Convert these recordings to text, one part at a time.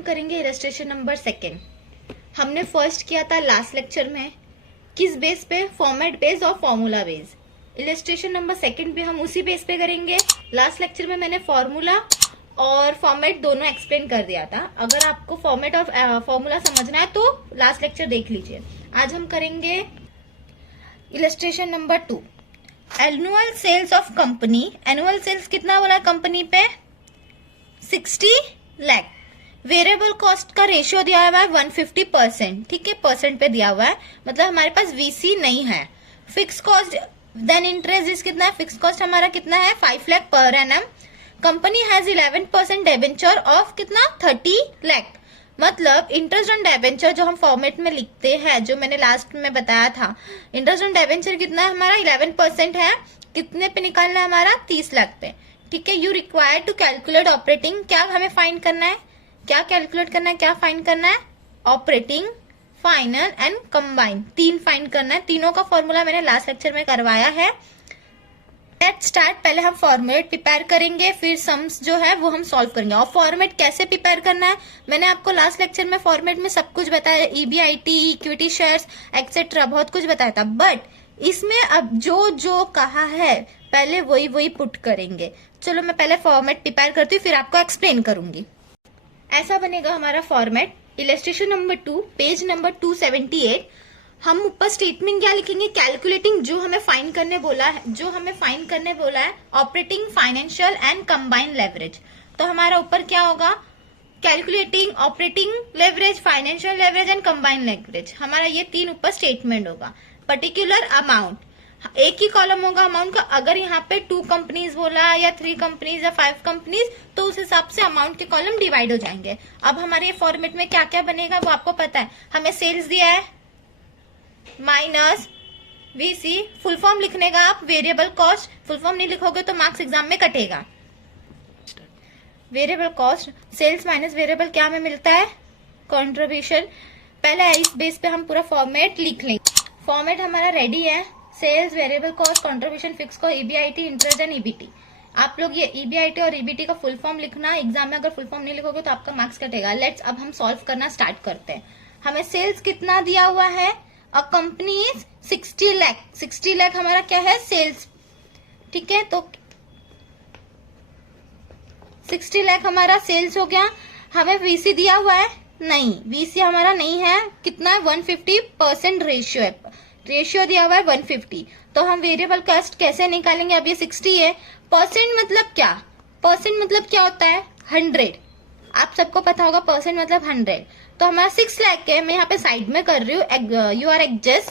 हम करेंगे illustration number 2। हमने फर्स्ट किया था लास्ट लेक्चर में किस बेस पे, फॉर्मेट बेस और फॉर्मूला बेस। इलस्ट्रेशन नंबर 2 भी हम उसी बेस पे करेंगे। लास्ट लेक्चर में मैंने फॉर्मूला और फॉर्मेट दोनों एक्सप्लेन कर दिया था। अगर आपको फॉर्मेट और फॉर्मूला समझना है तो लास्ट लेक्चर देख लीजिए। आज हम करेंगे illustration number 2, annual sales of company. Annual sales कितना बोला कंपनी पे? 60 लाख। वेरिएबल कॉस्ट का रेशियो दिया हुआ है 150%, ठीक है, परसेंट पे दिया हुआ है, मतलब हमारे पास वीसी नहीं है। फिक्स कॉस्ट देन इंटरेस्ट कितना है? फिक्स कॉस्ट हमारा कितना है? 5 lakh per annum. Company has 11% debenture of कितना? 30 लाख। मतलब इंटरेस्ट ऑन डेबेंचर जो हम फॉर्मेट में लिखते हैं, जो मैंने लास्ट में बताया था, इंटरेस्ट ऑन डेबेंचर कितना है हमारा? 11% है। कितने पे निकालना है हमारा? 30 लाख पे, ठीक है। You require to calculate operating. क्या हमें फाइंड करना है? क्या कैलकुलेट करना है? क्या फाइंड करना है? Operating, final and combine, 3 find करना है। तीनों का फॉर्मूला मैंने लास्ट लेक्चर में करवाया है। Let's start. पहले हम फॉर्मेट प्रिपेयर करेंगे, फिर सम्स जो है वो हम सॉल्व करेंगे। और फॉर्मेट कैसे प्रिपेयर करना है मैंने आपको लास्ट लेक्चर में फॉर्मेट में सब कुछ बताया, ईबीआईटी, इक्विटी शेयर्स एक्सेट्रा, बहुत कुछ बताया था। बट इसमें अब जो कहा है पहले वही पुट करेंगे। चलो मैं पहले फॉर्मेट प्रिपेयर करती हूँ, फिर आपको एक्सप्लेन करूंगी। ऐसा बनेगा हमारा format. Illustration number 2, page number 278। हम ऊपर स्टेटमेंट क्या लिखेंगे? कैलकुलेटिंग, जो हमें फाइंड करने बोला है, operating, financial and combined leverage. तो हमारा ऊपर क्या होगा? Calculating, operating leverage, financial leverage and combined leverage. हमारा ये 3 ऊपर स्टेटमेंट होगा। पर्टिकुलर अमाउंट, एक ही कॉलम होगा अमाउंट का। अगर यहाँ पे 2 कंपनीज बोला या 3 कंपनीज या 5 कंपनीज, तो उस हिसाब से अमाउंट के कॉलम डिवाइड हो जाएंगे। अब हमारे फॉर्मेट में क्या क्या बनेगा वो आपको पता है। हमें सेल्स दिया है माइनस वीसी, फुल फॉर्म लिखने का आप वेरिएबल कॉस्ट। फुल फॉर्म नहीं लिखोगे तो मार्क्स एग्जाम में कटेगा। Variable cost, sales minus variable क्या हमें मिलता है? कंट्रीब्यूशन। पहले इस बेस पे हम पूरा फॉर्मेट लिख लेंगे। फॉर्मेट हमारा रेडी है। Sales, variable cost, contribution, fix cost, EBIT, interest and EBT. आप लोग ये ईबीआईटी और ईबीटी का फुल फॉर्म लिखना। एग्जाम में अगर फुल फॉर्म नहीं लिखोगे तो आपका मार्क्स कटेगा। लेट्स अब हम सॉल्व करना स्टार्ट करते हैं। हमें सेल्स कितना दिया हुआ है? A company is 60 lakh. 60 lakh हमारा क्या है? सेल्स, ठीक है। तो 60 लाख हमारा सेल्स हो गया। हमें वीसी दिया हुआ है? नहीं, वीसी हमारा नहीं है। कितना है? 150% रेशियो है। रेशियो दिया हुआ है 150। तो हम वेरिएबल कॉस्ट कैसे निकालेंगे? अब ये 60 है। परसेंट मतलब क्या? परसेंट मतलब क्या होता है? 100। आप सबको पता होगा परसेंट मतलब 100। तो हमारा 6 लाख है। मैं यहाँ पे साइड में कर रही हूँ, यू आर एडजस्ट।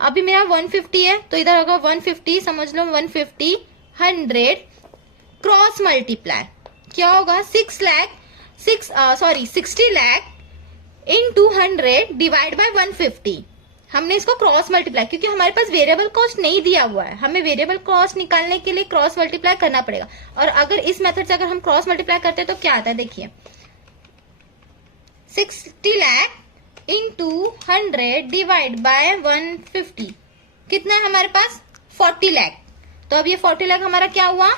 अभी मेरा 150 है तो इधर होगा 150, समझ लो 150, 100 क्रॉस मल्टीप्लाई क्या होगा? 60 लाख इन 200 डिवाइड बाय 150। हमने इसको क्रॉस मल्टीप्लाई, क्योंकि हमारे पास वेरिएबल कॉस्ट नहीं दिया हुआ है, हमें वेरिएबल कॉस्ट निकालने के लिए क्रॉस मल्टीप्लाई करना पड़ेगा। और अगर इस मेथड से अगर हम क्रॉस मल्टीप्लाई करते हैं तो क्या आता है? देखिए, 60 लाख इन 200 डिवाइड बाय 150 कितना है हमारे पास? 40 लाख। तो अब ये 40 लाख हमारा क्या हुआ?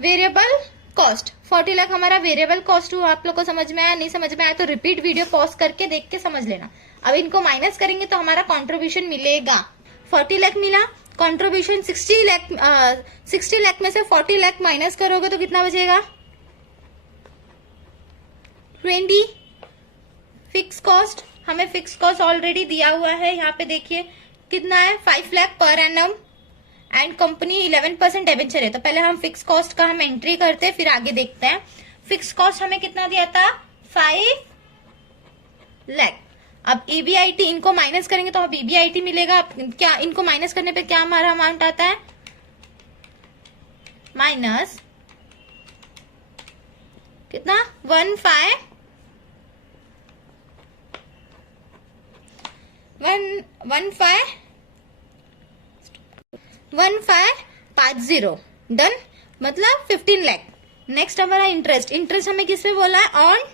Variable cost. 40 लाख हमारा वेरिएबल कॉस्ट हुआ। आप लोग को समझ में आया? नहीं समझ में आया तो रिपीट वीडियो पॉज करके देख के समझ लेना। अब इनको माइनस करेंगे तो हमारा कंट्रीब्यूशन मिलेगा। 40 लाख मिला, कंट्रीब्यूशन 60 लाख में से 40 लाख माइनस करोगे तो कितना बचेगा? 20। फिक्स कॉस्ट, हमें फिक्स कॉस्ट ऑलरेडी दिया हुआ है। यहाँ पे देखिए कितना है? 5 lakh per annum and company 11% debenture है। तो पहले हम फिक्स कॉस्ट का हम एंट्री करते हैं, फिर आगे देखते हैं। फिक्स कॉस्ट हमें कितना दिया था? 5 लाख। अब ईबीआईटी, इनको माइनस करेंगे तो अब ईबीआईटी मिलेगा। क्या इनको माइनस करने पे क्या हमारा अमाउंट आता है? माइनस कितना? 1550 डन, मतलब 15 लाख। नेक्स्ट हमारा इंटरेस्ट। इंटरेस्ट हमें किस पे बोला है? On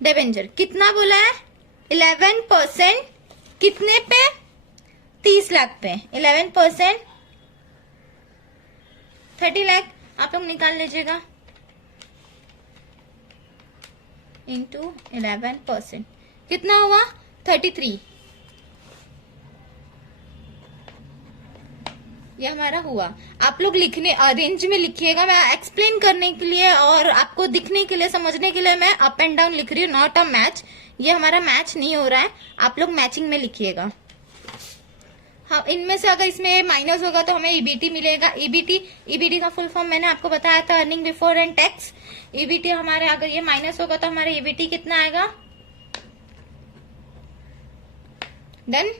debenture. कितना बोला है? 11%। कितने पे? 30 लाख पे। 11% 30 लाख। आप लोग निकाल लीजिएगा। इंटू 11%, कितना हुआ 33। ये हमारा हुआ। आप लोग लिखने रेंज में लिखिएगा, मैं एक्सप्लेन करने के लिए और आपको दिखने के लिए, समझने के लिए मैं अप एंड डाउन लिख रही हूँ, नॉट अ मैच। ये हमारा मैच नहीं हो रहा है, आप लोग मैचिंग में लिखिएगा। हाँ, इनमें से अगर इसमें माइनस होगा तो हमें ईबीटी मिलेगा। ईबीटी का फुल फॉर्म मैंने आपको बताया था, earning before and tax. EBT हमारे अगर ये माइनस होगा तो हमारा ईबीटी कितना आएगा। डन,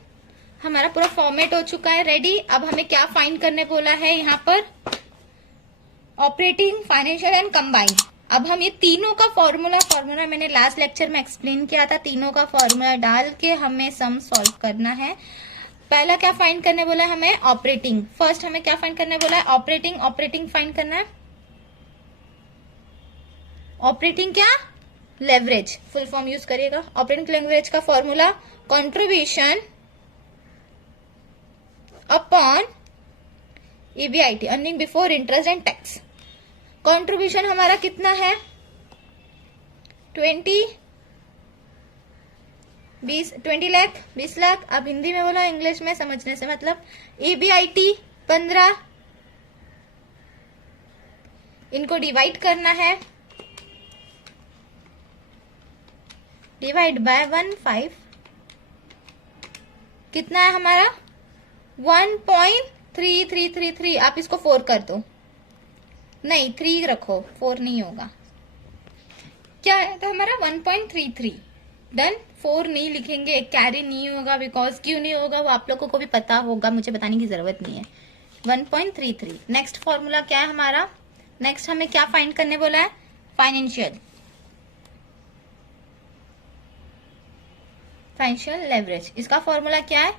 हमारा पूरा फॉर्मेट हो चुका है, रेडी। अब हमें क्या फाइंड करने बोला है यहाँ पर, ऑपरेटिंग, फाइनेंशियल एंड कंबाइन। अब हम ये तीनों का फॉर्मूला मैंने लास्ट लेक्चर में एक्सप्लेन किया था, तीनों का फॉर्मूला डाल के हमें सम सॉल्व करना है। पहला क्या फाइंड करने बोला है हमें, ऑपरेटिंग। फर्स्ट हमें क्या फाइंड करने बोला है, ऑपरेटिंग फाइंड करना है। ऑपरेटिंग क्या, लेवरेज, फुल फॉर्म यूज करिएगा। ऑपरेटिंग लेवरेज का formula contribution upon EBIT, earning before interest and tax. Contribution हमारा कितना है 20 लाख। अब हिंदी में बोलो, इंग्लिश में समझने से मतलब। ईबीआईटी 15, इनको डिवाइड करना है, डिवाइड बाय 15, कितना है हमारा 1.3333। आप इसको 4 कर दो, नहीं 3 रखो, 4 नहीं होगा। क्या है तो हमारा 1.33। डन, 4 नहीं लिखेंगे, कैरी नहीं होगा, बिकॉज क्यों नहीं होगा वो आप लोगों को भी पता होगा, मुझे बताने की जरूरत नहीं है। 1.33। नेक्स्ट फॉर्मूला क्या है हमारा, नेक्स्ट हमें क्या फाइंड करने बोला है, फाइनेंशियल लेवरेज। इसका फॉर्मूला क्या है,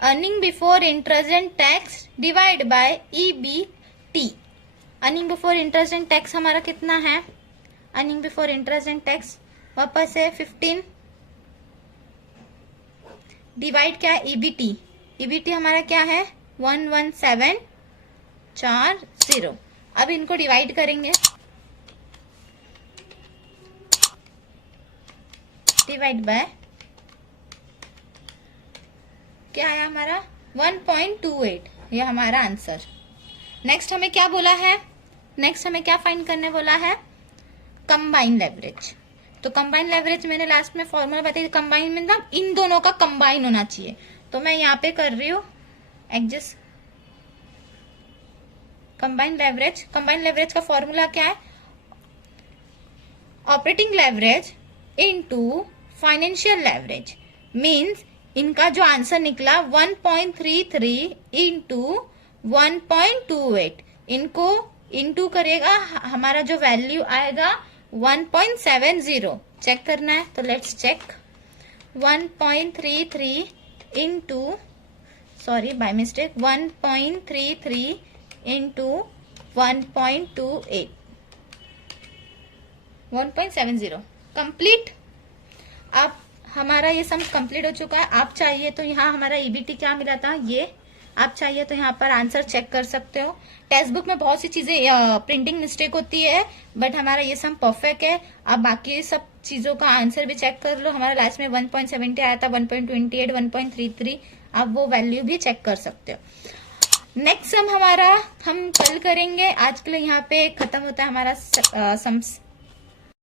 earning before interest and tax divide by EBT. Earning before interest and tax हमारा कितना है, earning before interest and tax वापस है 15, डिवाइड क्या है ईबीटी हमारा क्या है 11740। अब इनको डिवाइड करेंगे, डिवाइड बाय क्या है हमारा 1.28, ये हमारा आंसर। नेक्स्ट हमें क्या बोला है, नेक्स्ट हमें क्या फाइंड करने बोला है, कंबाइन लेवरेज। तो कंबाइन लेवरेज मैंने लास्ट में फॉर्मूला बताई, कंबाइन मतलब इन दोनों का कंबाइन होना चाहिए। तो मैं यहाँ पे कर रही हूँ एडजस्ट कंबाइन लेवरेज का फॉर्मूला क्या है, operating leverage into financial leverage. Means इनका जो आंसर निकला 1.33 इंटू 1.28, इनको इंटू करेगा, हमारा जो वैल्यू आएगा 1.70। चेक करना है तो let's check, 1.33 into, sorry by mistake, 1.33 into 1.28, 1.70 complete. अब हमारा ये सम कंप्लीट हो चुका है। आप चाहिए तो यहाँ हमारा ईबीटी क्या मिला था, ये आप चाहिए तो यहाँ पर आंसर चेक कर सकते हो। टेक्स्ट बुक में बहुत सी चीजें प्रिंटिंग मिस्टेक होती है, बट हमारा ये सम परफेक्ट है। आप बाकी सब चीजों का आंसर भी चेक कर लो। हमारा लास्ट में 1.70 आया था, 1.28, 1.33, आप वो वैल्यू भी चेक कर सकते हो। नेक्स्ट सम हमारा हम कल करेंगे, आज के लिए यहाँ पे खत्म होता है हमारा सम्स।